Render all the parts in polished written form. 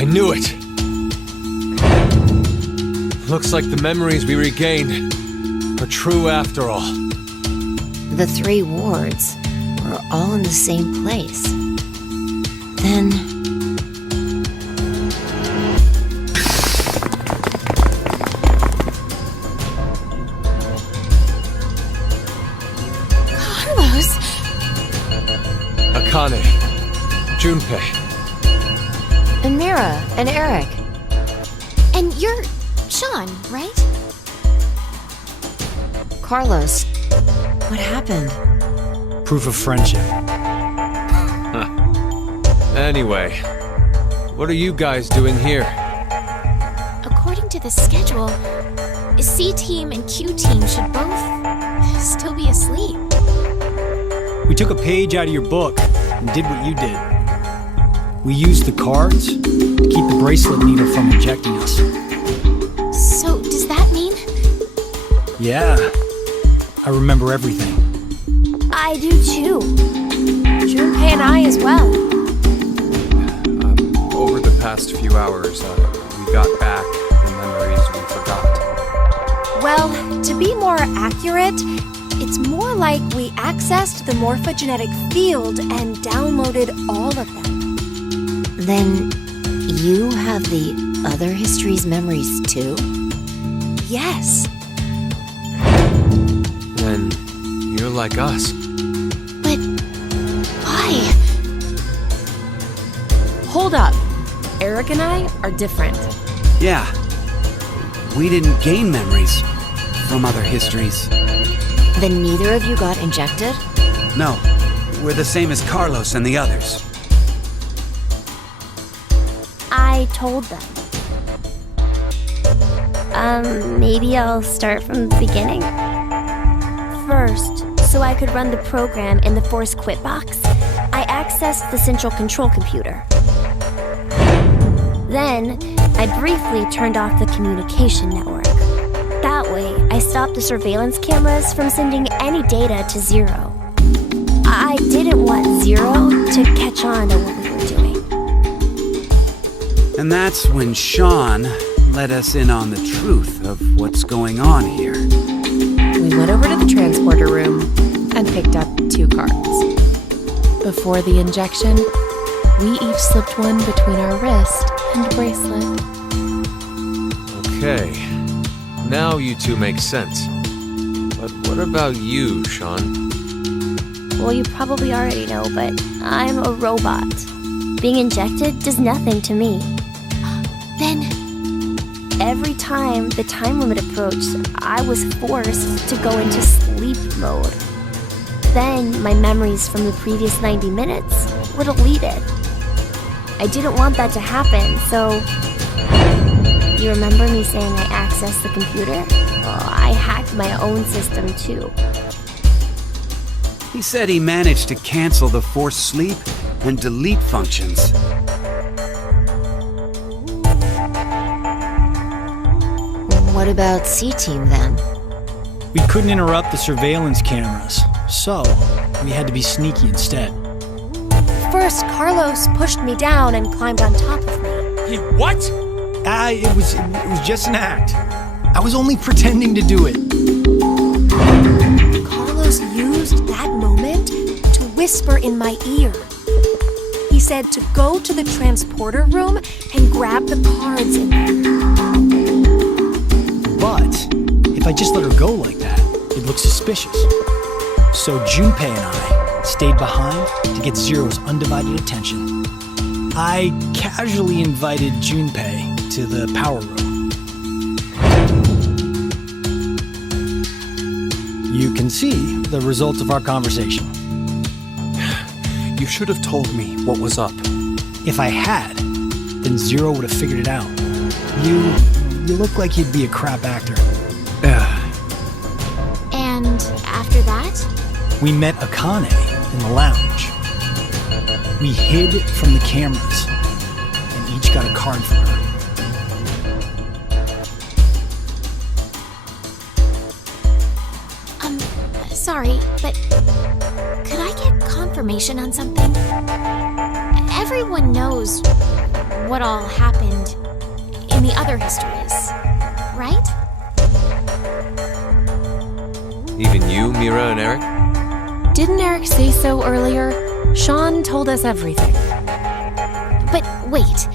I knew it! Looks like the memories we regained are true after all. The 3 wards were all in the same place. Then... Carlos! Akane, Junpei. And Mira, and Eric. And you're Sean, right? Carlos, what happened? Proof of friendship. Anyway, what are you guys doing here? According to the schedule, C-Team and Q-Team should both still be asleep. We took a page out of your book and did what you did. We used the cards to keep the bracelet needle from injecting us. So, does that mean? Yeah, I remember everything. I do too. Junpei and I as well. Over the past few hours, we got back the memories we forgot. Well, to be more accurate, it's more like we accessed the morphogenetic field and downloaded all of them. Then you have the other history's memories too? Yes. Then you're like us. But why? Hold up. Eric and I are different. Yeah. We didn't gain memories from other histories. Then neither of you got injected? No. We're the same as Carlos and the others. I told them. Maybe I'll start from the beginning? First, so I could run the program in the Force Quit box, I accessed the central control computer. Then, I briefly turned off the communication network. That way, I stopped the surveillance cameras from sending any data to Zero. I didn't want Zero to catch on to what we were doing. And that's when Sean let us in on the truth of what's going on here. We went over to the transporter room and picked up 2 cards. Before the injection, we each slipped one between our wrist and bracelet. Okay, now you two make sense. But what about you, Sean? Well, you probably already know, but I'm a robot. Being injected does nothing to me. Then, every time the time limit approached, I was forced to go into sleep mode. Then, my memories from the previous 90 minutes were deleted. I didn't want that to happen, so... You remember me saying I accessed the computer? Well, I hacked my own system too. He said he managed to cancel the forced sleep and delete functions. What about C-Team then? We couldn't interrupt the surveillance cameras, so we had to be sneaky instead. first Carlos pushed me down and climbed on top of me. He what? It was just an act. I was only pretending to do it. Carlos used that moment to whisper in my ear. He said to go to the transporter room and grab the cards in there. But if I just let her go like that, it looks suspicious. So Junpei and I stayed behind to get Zero's undivided attention. I casually invited Junpei to the power room. You can see the result of our conversation. You should have told me what was up. If I had, then Zero would have figured it out. You look like you'd be a crap actor. And after that? We met Akane in the lounge. We hid from the cameras and each got a card from her. Sorry, but could I get confirmation on something? Everyone knows what all happened in the other histories, right? Even you, Mira and Eric? Didn't Eric say so earlier? Sean told us everything. But wait.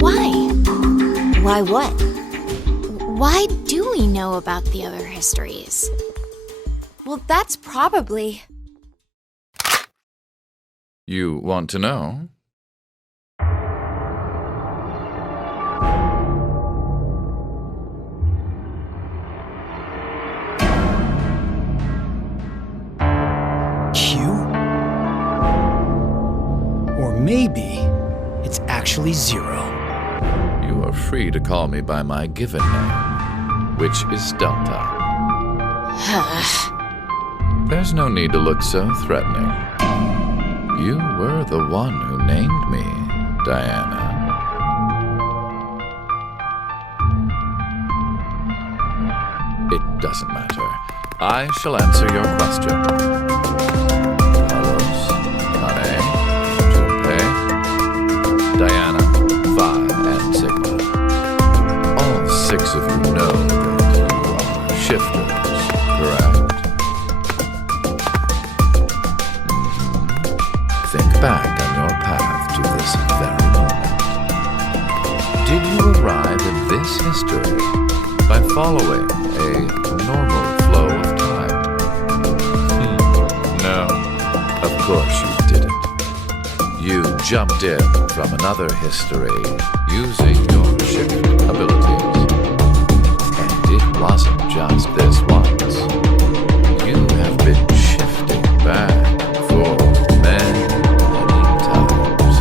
Why? Why what? Why do we know about the other histories? Well, that's probably... You want to know? Q? Or maybe it's actually Zero. You are free to call me by my given name, which is Delta. There's no need to look so threatening. You were the one who named me, Diana. It doesn't matter. I shall answer your question. Carlos, Kane, Junpei, Diana, Phi, and Sigma. All six of you know that you are shifters, correct? Think back on your path to this very moment. Did you arrive in this history by following a normal flow of time? No, of course you didn't. You jumped in from another history using your shift abilities. And it wasn't just this once. You have been shifting back for many times.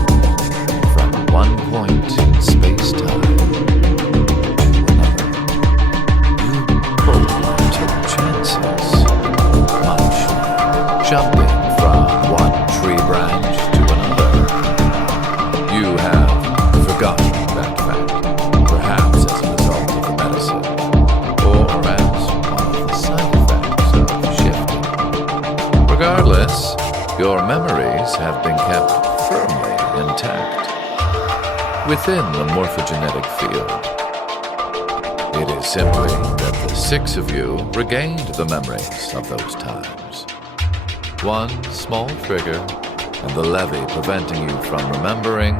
From one point in space-time to another. You both took chances. Much like jumping from one tree branch to another. You have forgotten that fact, perhaps as a result of the medicine, or as one of the side effects of shifting. Regardless, your memories have been kept firmly intact within the morphogenetic field. It is simply that the six of you regained the memories of those times. One small trigger, and the levee preventing you from remembering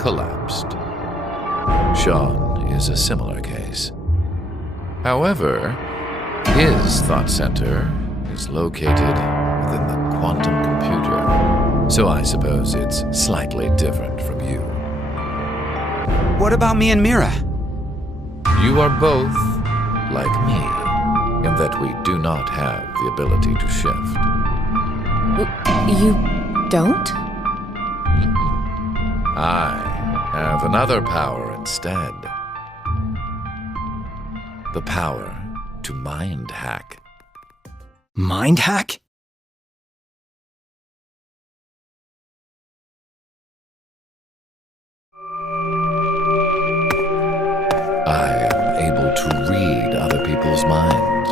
collapsed. Sean is a similar case. However, his thought center is located within the quantum computer, so I suppose it's slightly different from you. What about me and Mira? You are both like me, in that we do not have the ability to shift. You don't? I have another power instead. The power to mind hack. Mind hack? I am able to read other people's minds.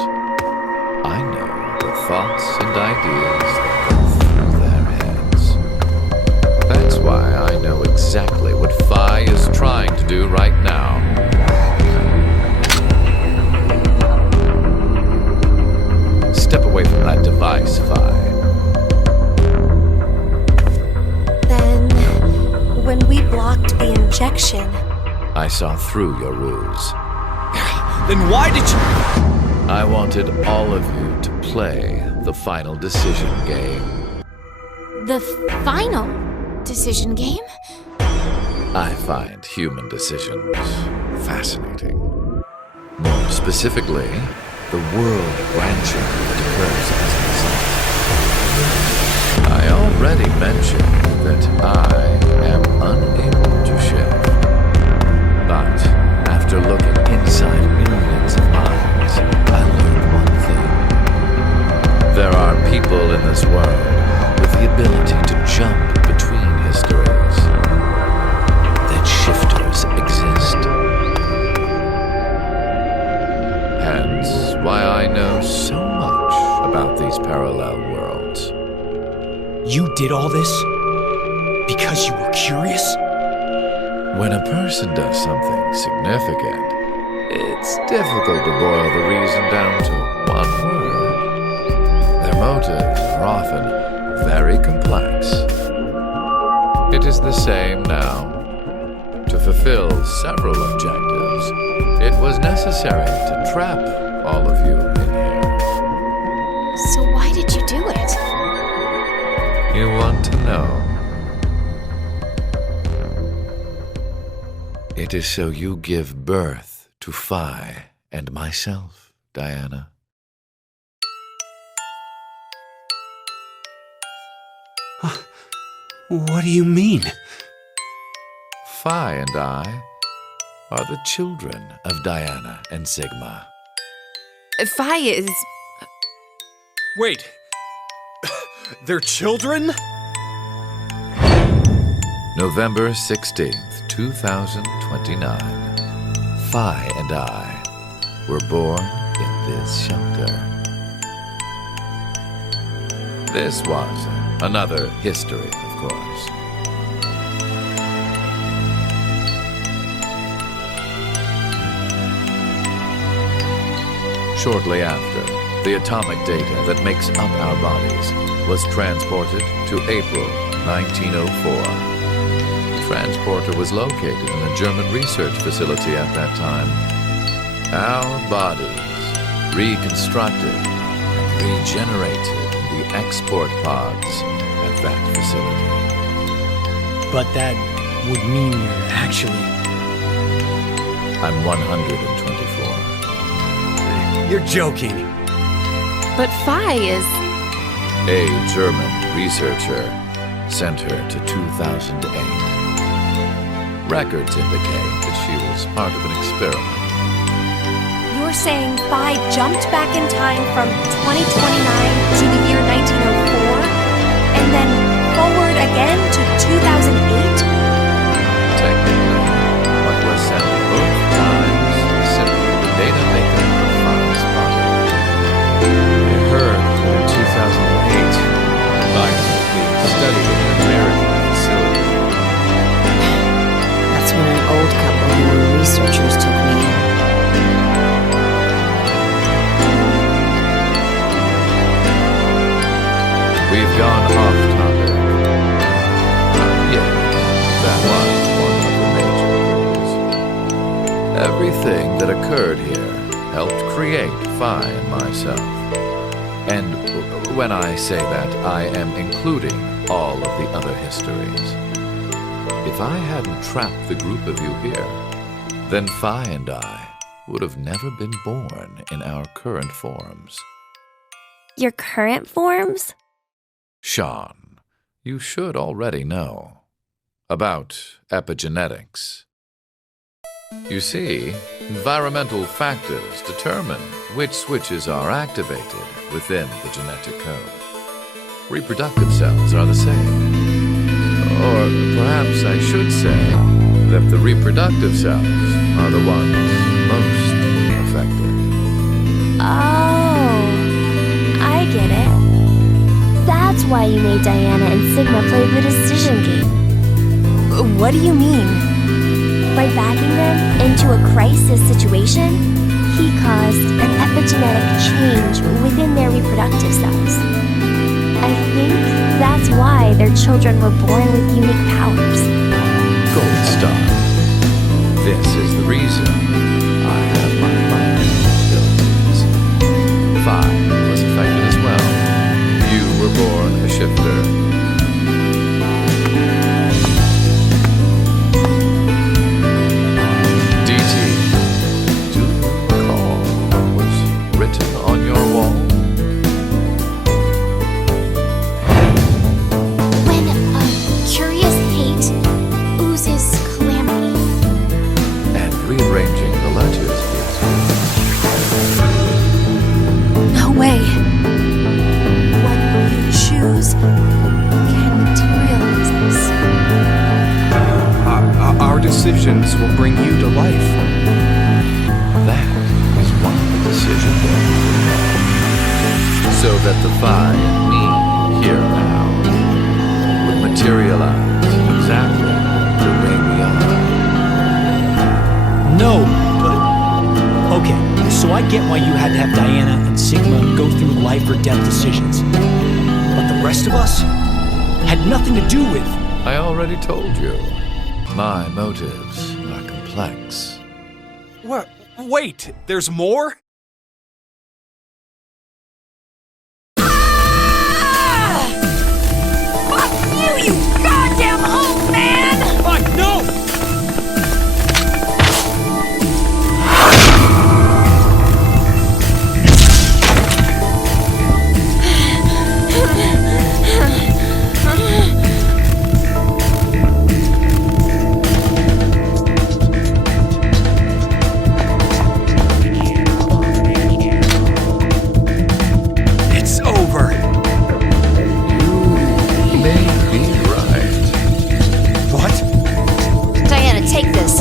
I know the thoughts and ideas that go through their heads. That's why I know exactly what Phi is trying to do right now. Step away from that device, Phi. Then, when we blocked the injection, I saw through your ruse. Then why did you... I wanted all of you to play the final decision game. The final decision game? I find human decisions fascinating. More specifically, the world branching that occurs as a result. I already mentioned that I am unable to shift. But after looking inside millions of minds, I learned one thing. There are people in this world with the ability to jump between histories. That shifters exist. Hence why I know so much about these parallel worlds. You did all this because you were curious? When a person does something significant, it's difficult to boil the reason down to one word. Their motives are often very complex. It is the same now. To fulfill several objectives, it was necessary to trap all of you in here. So why did you do it? You want to know? It is so you give birth to Phi and myself, Diana. What do you mean? Phi and I are the children of Diana and Sigma. Phi is... Wait. They're children? November 16th, 2029. Phi and I were born in this shelter. This was another history, of course. Shortly after, the atomic data that makes up our bodies was transported to April 1904. The transporter was located in a German research facility at that time. Our bodies reconstructed and regenerated in the export pods at that facility. But that would mean you're actually... I'm 124. You're joking. But Phi is... A German researcher sent her to 2008. Records indicate that she was part of an experiment. You're saying Phi jumped back in time from 2029 to the year 1904, and then forward again to 2008? Technically, what was sent both times is simply the data maker of Phi's body. I heard that in 2008, Phi was being studied in an American facility. That's when an old couple who were researchers took me in. We've gone off topic. Yes, that was one of the major goals. Everything that occurred here helped create Phi and myself. And when I say that, I am including all of the other histories. If I hadn't trapped the group of you here, then Phi and I would have never been born in our current forms. Your current forms? Sean, you should already know about epigenetics. You see, environmental factors determine which switches are activated within the genetic code. Reproductive cells are the same. Or perhaps I should say that the reproductive cells are the ones most affected. Oh, I get it. That's why you made Diana and Sigma play the decision game. What do you mean? By backing them into a crisis situation, he caused an epigenetic change within their reproductive cells. I think that's why their children were born with unique powers. Gold star. This is the reason I have my mind abilities. Phi was affected as well. You were born a shifter. DT, do you recall what was written news can materialize this. Our decisions will bring you to life. That is one decision. So that the five and me here now would materialize exactly the way we are. No, but... Okay, so I get why you had to have Diana and Sigma go through life or death decisions. But the rest of us had nothing to do with... I already told you. My motives are complex. What? Wait, there's more? Fuck you, you goddamn old man! Fuck, no! It's over. You may be right. What? Diana, take this.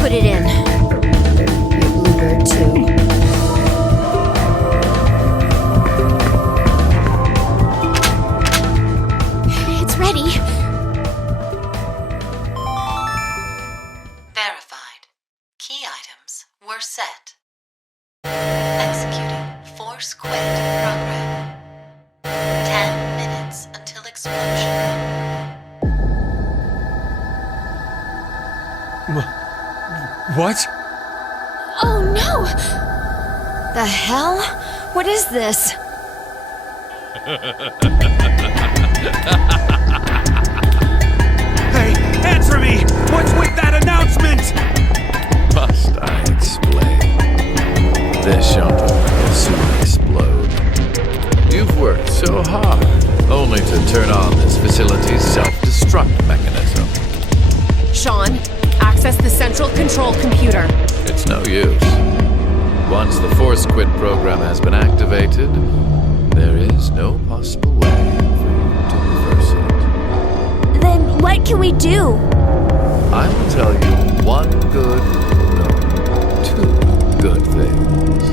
Put it in. Your bluebird, too. It's ready. Verified. Key items were set. Executing Force Quit program. 10 minutes until explosion. What? Oh no! The hell? What is this? Hey, answer me! What's with that announcement? Must I explain? This shuttle will soon explode. You've worked so hard, only to turn on this facility's self-destruct mechanism. Sean, access the central control computer. It's no use. Once the Force Quit program has been activated, there is no possible way for you to reverse it. Then what can we do? I will tell you one good, no, two good things.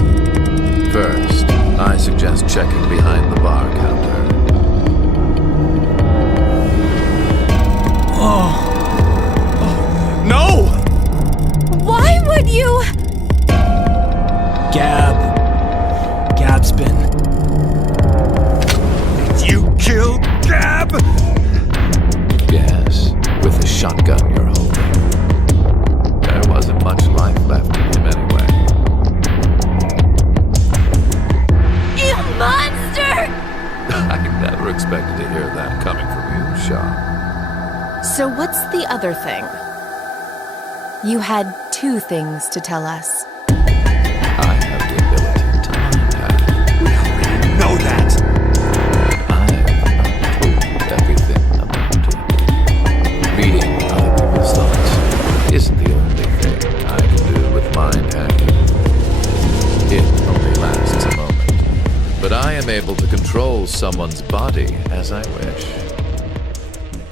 First, I suggest checking behind the bar counter. No! Why would you? Gab's been... You killed Gab? Yes, with the shotgun you're holding. There wasn't much life left in him anyway. You monster! I never expected to hear that coming from you, Sean. So what's the other thing? You had two things to tell us. I have the ability to mind hack. We already know that. I've not told you everything about it. Reading other people's thoughts isn't the only thing I can do with mind hacking. It only lasts a moment. But I am able to control someone's body as I wish.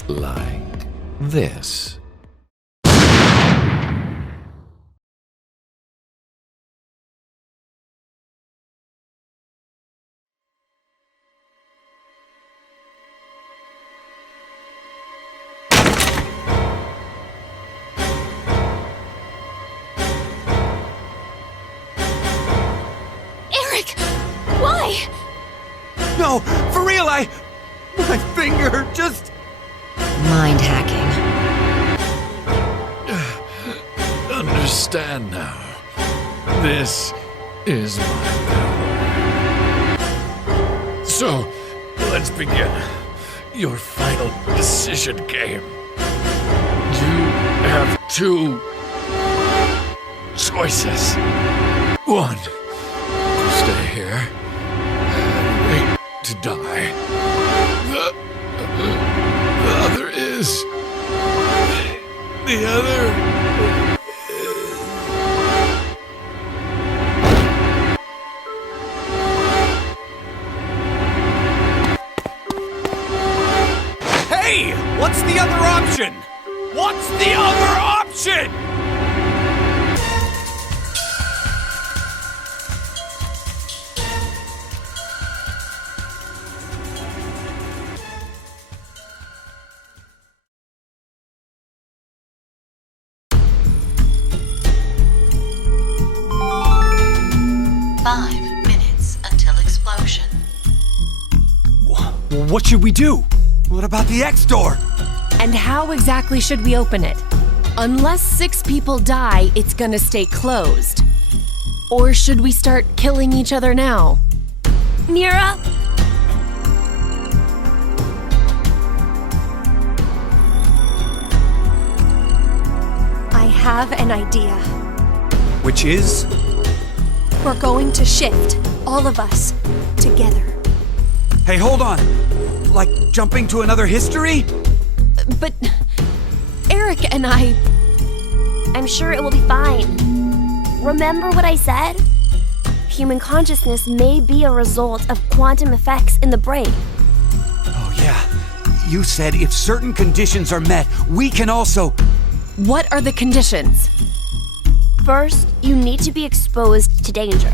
Like this. Eric! Why? No, for real, my finger just... Mind hacking. Understand now. This is my power. So, let's begin. Your final decision game. You have two choices. One, to stay here and wait to die. The other is... The other... What's the other option? What's the other option? What should we do? What about the X door? And how exactly should we open it? Unless 6 people die, it's gonna stay closed. Or should we start killing each other now? Mira? I have an idea. Which is? We're going to shift, all of us, together. Hey, hold on. Like jumping to another history? But Eric and I... I'm sure it will be fine. Remember what I said? Human consciousness may be a result of quantum effects in the brain. Oh, yeah. You said if certain conditions are met, we can also... What are the conditions? First, you need to be exposed to danger.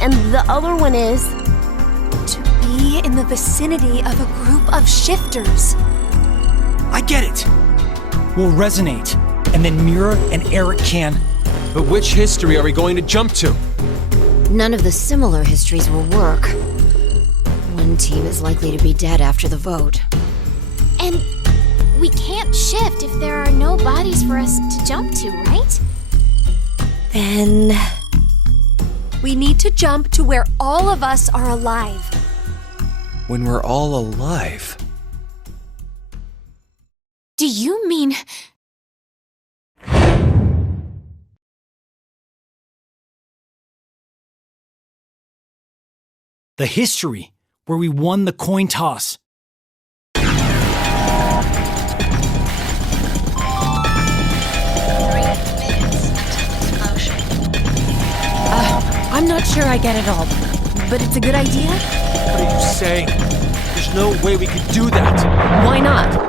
And the other one is... to be in the vicinity of a group of shifters. I get it. We'll resonate, and then Mira and Eric can... But which history are we going to jump to? None of the similar histories will work. One team is likely to be dead after the vote. And we can't shift if there are no bodies for us to jump to, right? Then... we need to jump to where all of us are alive. When we're all alive. Do you mean... The history, where we won the coin toss. I'm not sure I get it all, but it's a good idea? What are you saying? There's no way we could do that. Why not?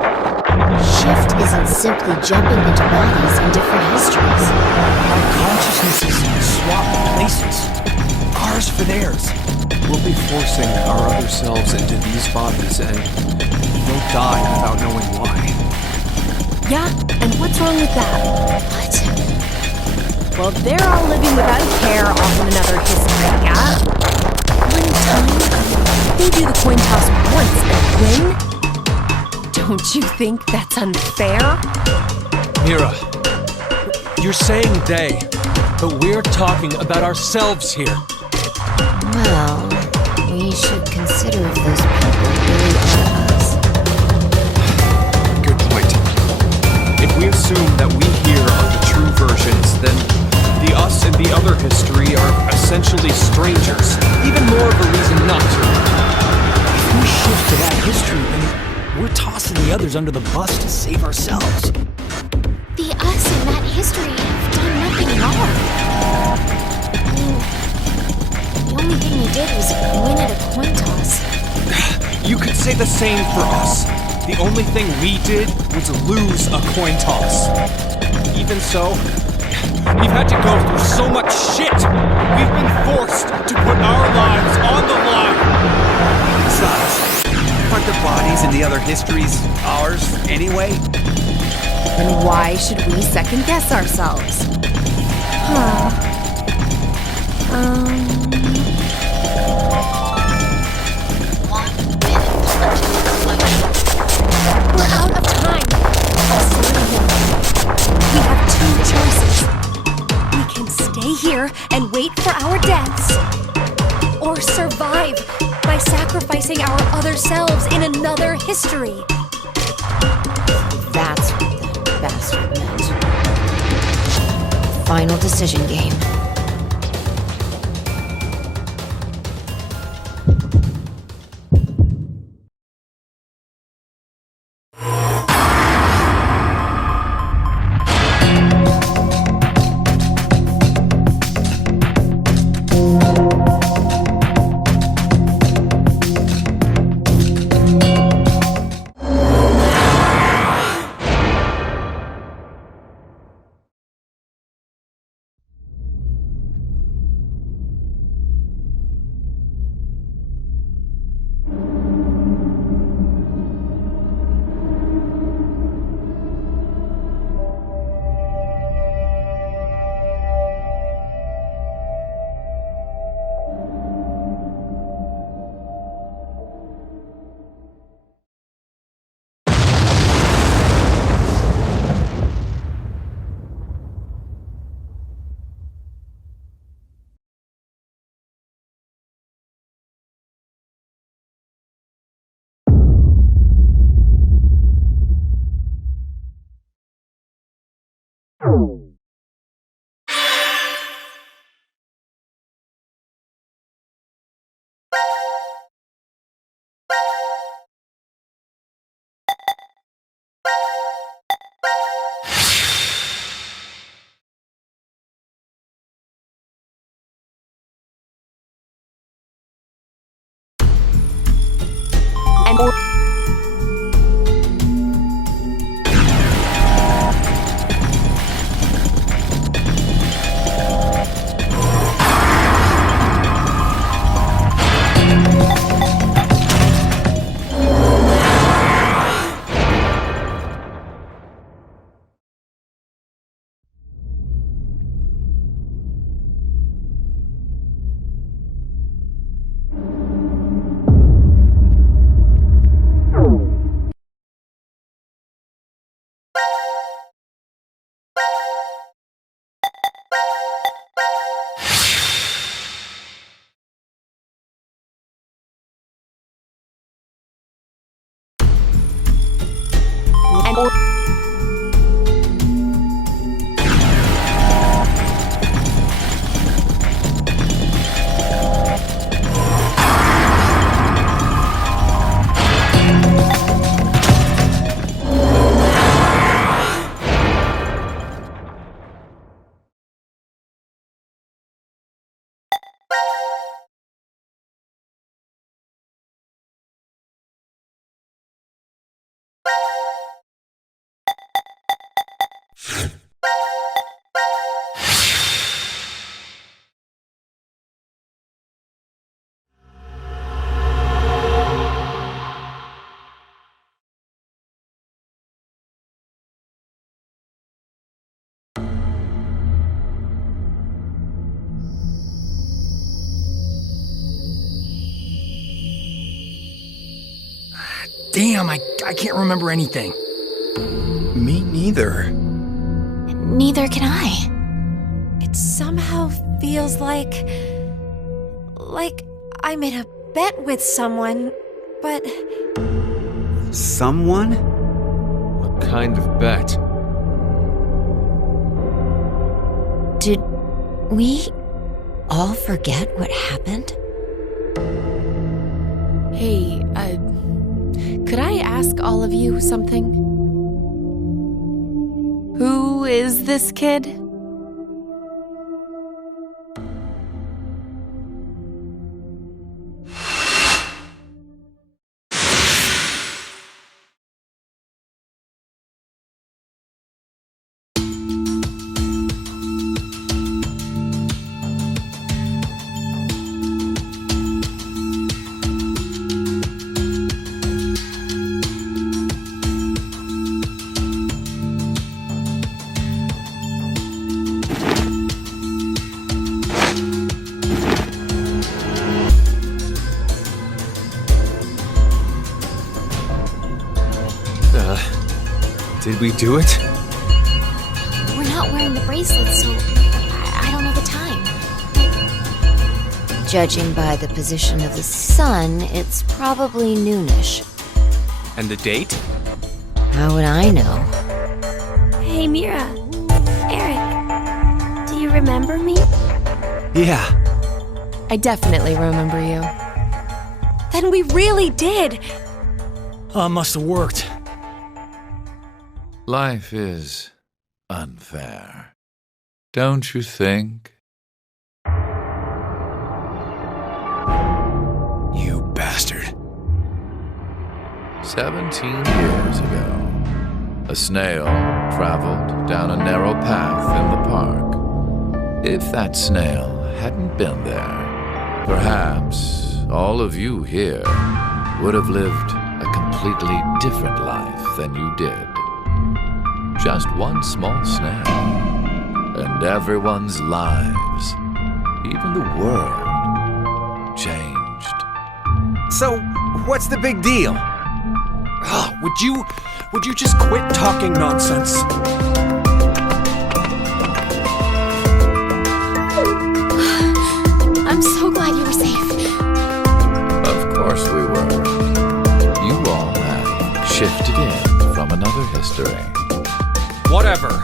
Shift isn't simply jumping into bodies in different histories. Our consciousnesses swap places. Ours for theirs. We'll be forcing our other selves into these bodies and they'll die without knowing why. Yeah, and what's wrong with that? What? Well, they're all living without care off in another history, yeah? One time, they do the coin toss once and win? Don't you think that's unfair? Mira, you're saying they, but we're talking about ourselves here. Well, we should consider if those people really are us. Good point. If we assume that we here are the true versions, then the us and the other history are essentially strangers. Even more of a reason not to. If we shift to that history, then we're tossing the others under the bus to save ourselves. The us in that history have done nothing wrong. I mean, the only thing we did was win at a coin toss. You could say the same for us. The only thing we did was lose a coin toss. Even so, we've had to go through so much shit. We've been forced to put our lives on the line. Besides, aren't the bodies in the other histories ours anyway? Then why should we second guess ourselves? We're out of time. We have two choices. We can stay here and wait for our deaths, or survive by sacrificing our other selves in another history. That's what the bastard meant. Final decision game. Damn, I can't remember anything. Me neither. Neither can I. It somehow feels like I made a bet with someone, but Someone? What kind of bet? Did we all forget what happened? Hey, could I ask all of you something? Who is this kid? Did we do it? We're not wearing the bracelets, so I don't know the time. Judging by the position of the sun, it's probably noonish. And the date? How would I know? Hey, Mira. Eric. Do you remember me? Yeah. I definitely remember you. then we really did. Must have worked. Life is unfair, don't you think? You bastard. 17 years ago, a snail traveled down a narrow path in the park. If that snail hadn't been there, perhaps all of you here would have lived a completely different life than you did. Just one small snail, and everyone's lives, even the world, changed. So, what's the big deal? Oh, would you just quit talking nonsense? I'm so glad you were safe. Of course we were. You all have shifted in from another history. Whatever.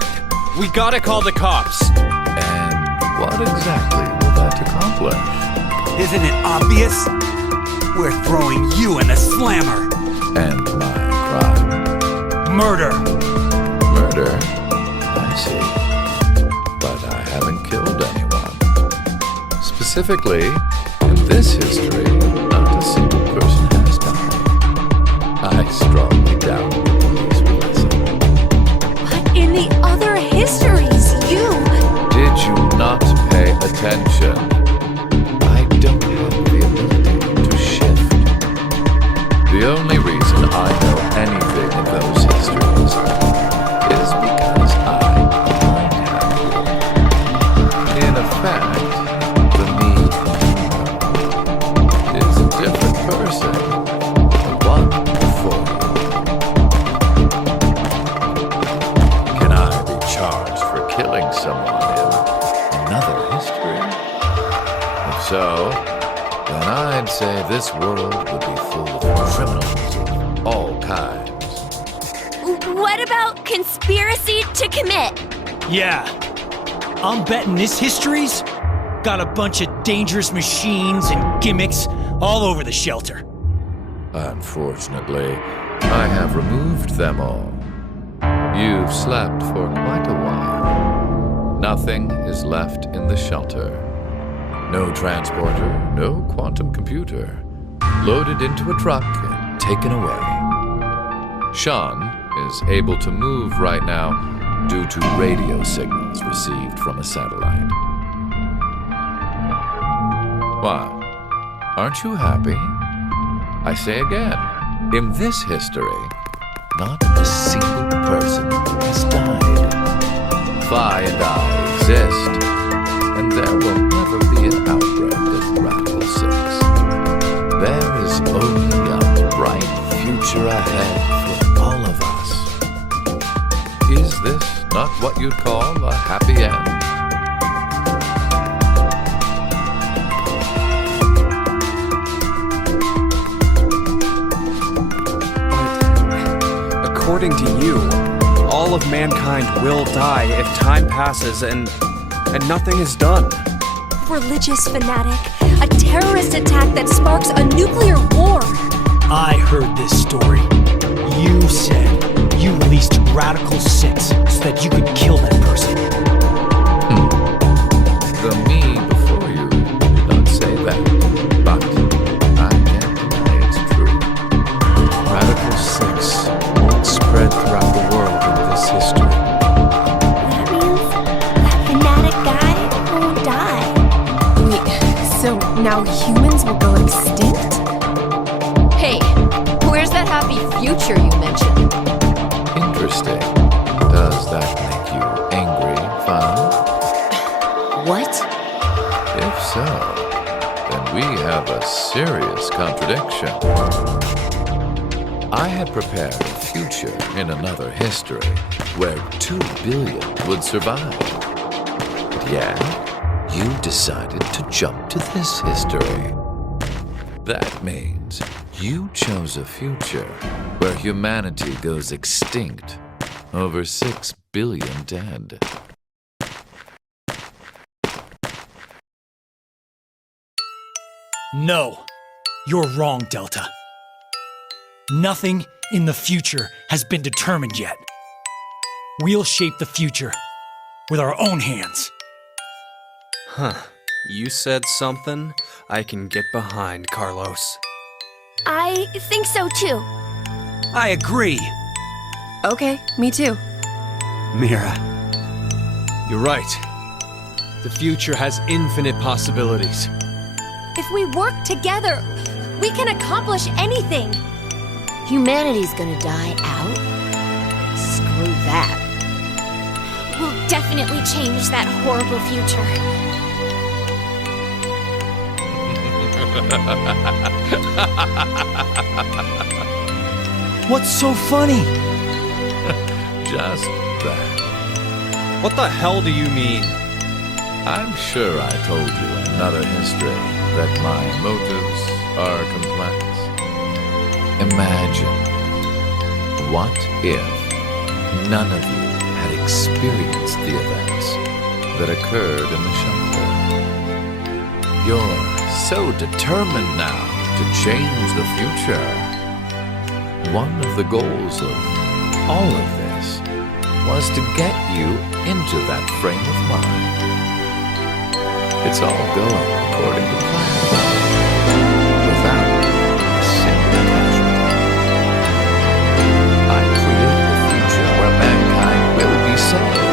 We gotta call the cops. And what exactly will that accomplish? Isn't it obvious? We're throwing you in the slammer. And my crime? Murder. Murder? I see. But I haven't killed anyone. Specifically, in this history, not a single person has died. I strongly doubt the police will listen. But in the other histories, you... Did you not pay attention? I don't have the ability to shift. The only reason I know anything of those histories is because I might have. In effect, the me you know is a different person than the one before you. Can I be charged for killing someone in another history? If so, then I'd say this world would be full of criminals of all kinds. What about conspiracy to commit? Yeah. I'm betting this history's got a bunch of dangerous machines and gimmicks all over the shelter. Unfortunately, I have removed them all. You've slept for quite a while. Nothing is left in the shelter. No transporter, no quantum computer. Loaded into a truck and taken away. Sean is able to move right now due to radio signals received from a satellite. What? Aren't you happy? I say again, in this history, not a single person has died. Phi and I exist, and there will never be an outbreak of Radical 6. There is only a bright future ahead for all of us. Is this not what you'd call a happy end? According to you, all of mankind will die if time passes and nothing is done. Religious fanatic, a terrorist attack that sparks a nuclear war. I heard this story. You said you released Radical 6 so that you could kill that person. The me before you did not say that, but I can't deny it's true. Radical 6 won't spread throughout the world in this history. That means that fanatic guy won't die. Wait, so now humans will go extinct? Hey, where's that happy future you mentioned? Interesting. Does that make you angry, Phi? What? If so, then we have a serious contradiction. I had prepared a future in another history where 2 billion would survive. But yet, you decided to jump to this history. That means you chose a future where humanity goes extinct, over 6 billion dead. No, you're wrong, Delta. Nothing in the future has been determined yet. We'll shape the future with our own hands. Huh. You said something I can get behind, Carlos. I think so too. I agree. Okay, me too. Mira, you're right. The future has infinite possibilities. If we work together, we can accomplish anything. Humanity's gonna die out? Screw that. We'll definitely change that horrible future. What's so funny? Just that. What the hell do you mean? I'm sure I told you in another history that my motives are complex. Imagine, what if none of you had experienced the events that occurred in the shelter? You're so determined now to change the future. One of the goals of all of this was to get you into that frame of mind. It's all going according to plan, without a single casualty. I created a future where mankind will be saved.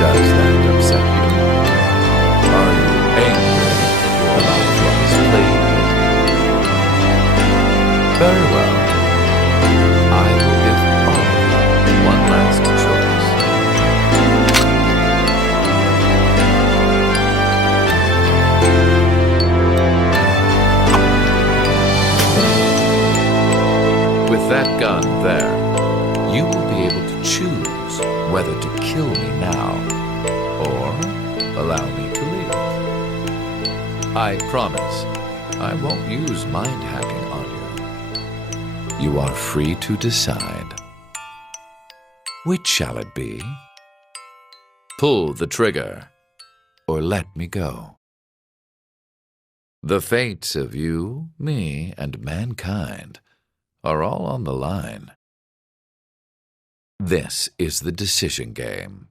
Does that upset you? Are you angry that your life was played? Very well. I will give all of you one last choice. With that gun there, you will be able to choose whether to kill me now or allow me to leave. I promise I won't use mind hacking on you. You are free to decide. Which shall it be? Pull the trigger or let me go. The fates of you, me, and mankind are all on the line. This is the decision game.